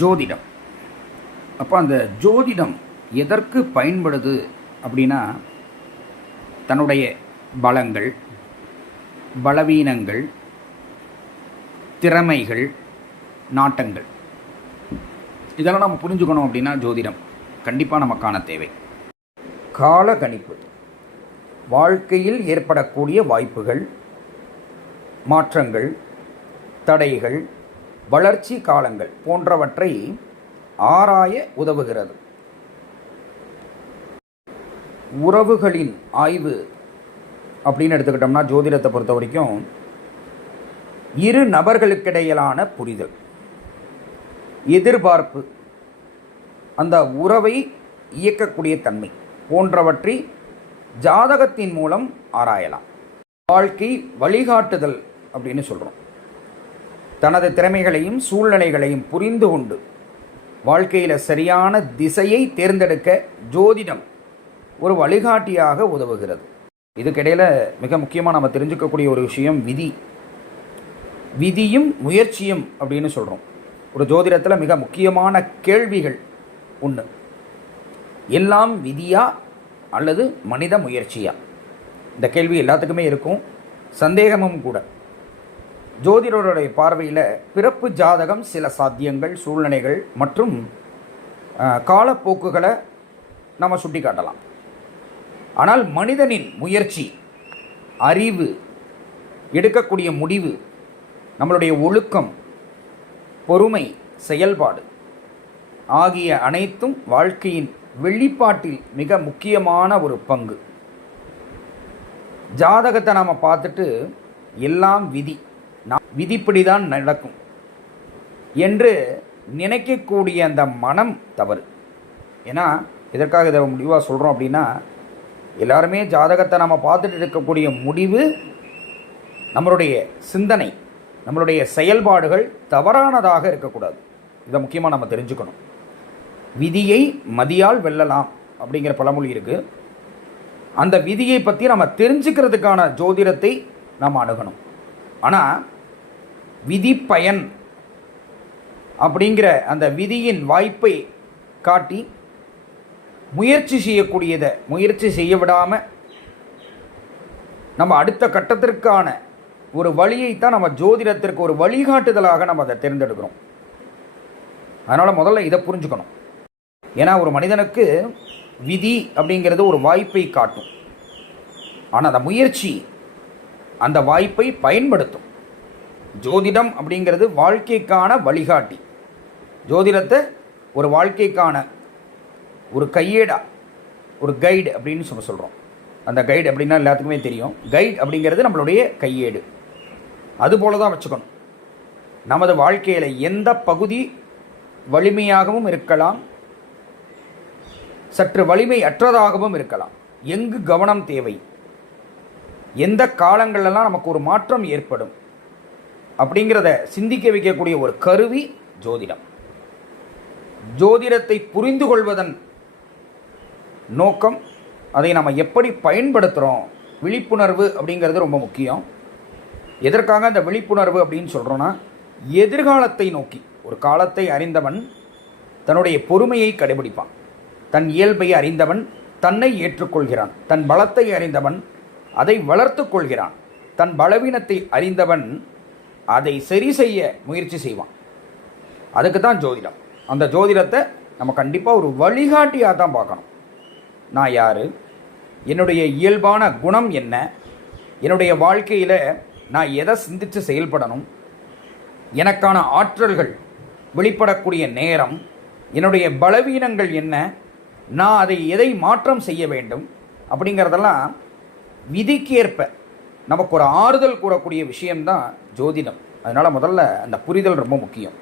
ஜோதிடம். அப்போ அந்த ஜோதிடம் எதற்கு பயன்படுது அப்படின்னா, தன்னுடைய பலங்கள், பலவீனங்கள், திறமைகள், நாட்டங்கள் இதெல்லாம் நம்ம புரிஞ்சுக்கணும் அப்படின்னா ஜோதிடம் கண்டிப்பாக நமக்கான தேவை. கால கணிப்பு, வாழ்க்கையில் ஏற்படக்கூடிய வாய்ப்புகள், மாற்றங்கள், தடைகள், வளர்ச்சி காலங்கள் போன்றவற்றை ஆராய உதவுகிறது. உறவுகளின் ஆய்வு அப்படின்னு எடுத்துக்கிட்டோம்னா ஜோதிடத்தை பொறுத்த வரைக்கும் இரு நபர்களுக்கிடையிலான புரிதல், எதிர்பார்ப்பு, அந்த உறவை இயக்கக்கூடிய தன்மை போன்றவற்றை ஜாதகத்தின் மூலம் ஆராயலாம். வாழ்க்கை வழிகாட்டுதல் அப்படின்னு சொல்கிறோம். தனது திறமைகளையும் சூழ்நிலைகளையும் புரிந்து கொண்டு வாழ்க்கையில் சரியான திசையை தேர்ந்தெடுக்க ஜோதிடம் ஒரு வழிகாட்டியாக உதவுகிறது. இதுக்கிடையில் மிக முக்கியமாக நம்ம தெரிஞ்சுக்கக்கூடிய ஒரு விஷயம் விதி. விதியும் முயற்சியும் அப்படின்னு சொல்கிறோம். ஒரு ஜோதிடத்தில் மிக முக்கியமான கேள்விகள் ஒன்று, எல்லாம் விதியா அல்லது மனித முயற்சியா? இந்த கேள்வி எல்லாத்துக்குமே இருக்கும், சந்தேகமும் கூட. ஜோதிடருடைய பார்வையில் பிறப்பு ஜாதகம் சில சாத்தியங்கள், சூழ்நிலைகள் மற்றும் காலப்போக்குகளை நம்ம சுட்டி காட்டலாம். ஆனால் மனிதனின் முயற்சி, அறிவு, எடுக்கக்கூடிய முடிவு, நம்மளுடைய ஒழுக்கம், பொறுமை, செயல்பாடு ஆகிய அனைத்தும் வாழ்க்கையின் வெளிப்பாட்டில் மிக முக்கியமான ஒரு பங்கு. ஜாதகத்தை நாம் பார்த்துட்டு எல்லாம் விதி, விதிப்படி தான் நடக்கும் என்று நினைக்கக்கூடிய அந்த மனம் தவறு. ஏன்னா எதற்காக இதை முடிவாக சொல்கிறோம் அப்படின்னா, எல்லாருமே ஜாதகத்தை நாம் பார்த்துட்டு இருக்கக்கூடிய முடிவு, நம்மளுடைய சிந்தனை, நம்மளுடைய செயல்பாடுகள் தவறானதாக இருக்கக்கூடாது. இதை முக்கியமாக நம்ம தெரிஞ்சுக்கணும். விதியை மதியால் வெல்லலாம் அப்படிங்கிற பழமொழி இருக்குது. அந்த விதியை பற்றி நம்ம தெரிஞ்சுக்கிறதுக்கான ஜோதிடத்தை நாம் அணுகணும். ஆனால் விதி பயன் அப்படிங்கிற அந்த விதியின் வாய்ப்பை காட்டி முயற்சி செய்யக்கூடியதை முயற்சி செய்ய விடாமல் நம்ம அடுத்த கட்டத்திற்கான ஒரு வழியைத்தான் நம்ம ஜோதிடத்திற்கு ஒரு வழிகாட்டுதலாக நம்ம அதை தேர்ந்தெடுக்கிறோம். அதனால் முதல்ல இதை புரிஞ்சுக்கணும். ஏன்னா ஒரு மனிதனுக்கு விதி அப்படிங்கிறது ஒரு வாய்ப்பை காட்டும், ஆனால் அந்த முயற்சி அந்த வாய்ப்பை பயன்படுத்தும். ஜோதிடம் அப்படிங்கிறது வாழ்க்கைக்கான வழிகாட்டி. ஜோதிடத்தை ஒரு வாழ்க்கைக்கான ஒரு கையேடா, ஒரு கைடு அப்படின்னு சொல்கிறோம். அந்த கைடு அப்படின்னா எல்லாத்துக்குமே தெரியும். கைடு அப்படிங்கிறது நம்மளுடைய கையேடு. அதுபோல தான் வச்சுக்கணும். நமது வாழ்க்கையில் எந்த பகுதி வலிமையாகவும் இருக்கலாம், சற்று வலிமை அற்றதாகவும் இருக்கலாம். எங்கு கவனம் தேவை, எந்த காலங்களெல்லாம் நமக்கு ஒரு மாற்றம் ஏற்படும் அப்படிங்கிறத சிந்திக்க வைக்கக்கூடிய ஒரு கருவி ஜோதிடம். ஜோதிடத்தை புரிந்து கொள்வதன் நோக்கம், அதை நம்ம எப்படி பயன்படுத்துகிறோம், விழிப்புணர்வு அப்படிங்கிறது ரொம்ப முக்கியம். எதற்காக அந்த விழிப்புணர்வு அப்படின்னு சொல்கிறோன்னா, எதிர்காலத்தை நோக்கி. ஒரு காலத்தை அறிந்தவன் தன்னுடைய பொறுமையை கடைபிடிப்பான். தன் இயல்பை அறிந்தவன் தன்னை ஏற்றுக்கொள்கிறான். தன் பலத்தை அறிந்தவன் அதை வளர்த்து கொள்கிறான். தன் பலவீனத்தை அறிந்தவன் அதை சரி செய்ய முயற்சி செய்வான். அதுக்கு தான் ஜோதிடம். அந்த ஜோதிடத்தை நம்ம கண்டிப்பாக ஒரு வழிகாட்டியாக தான் பார்க்கணும். நான் யார், என்னுடைய இயல்பான குணம் என்ன, என்னுடைய வாழ்க்கையில் நான் எதை சிந்தித்து செயல்படணும், எனக்கான ஆற்றல்கள் வெளிப்படக்கூடிய நேரம், என்னுடைய பலவீனங்கள் என்ன, நான் அதை எதை மாற்றம் செய்ய வேண்டும் அப்படிங்கிறதெல்லாம் விதிக்கேற்ப நமக்கு ஒரு ஆறுதல் கூறக்கூடிய விஷயம்தான் ஜோதிடம். அதனால் முதல்ல அந்த புரிதல் ரொம்ப முக்கியம்.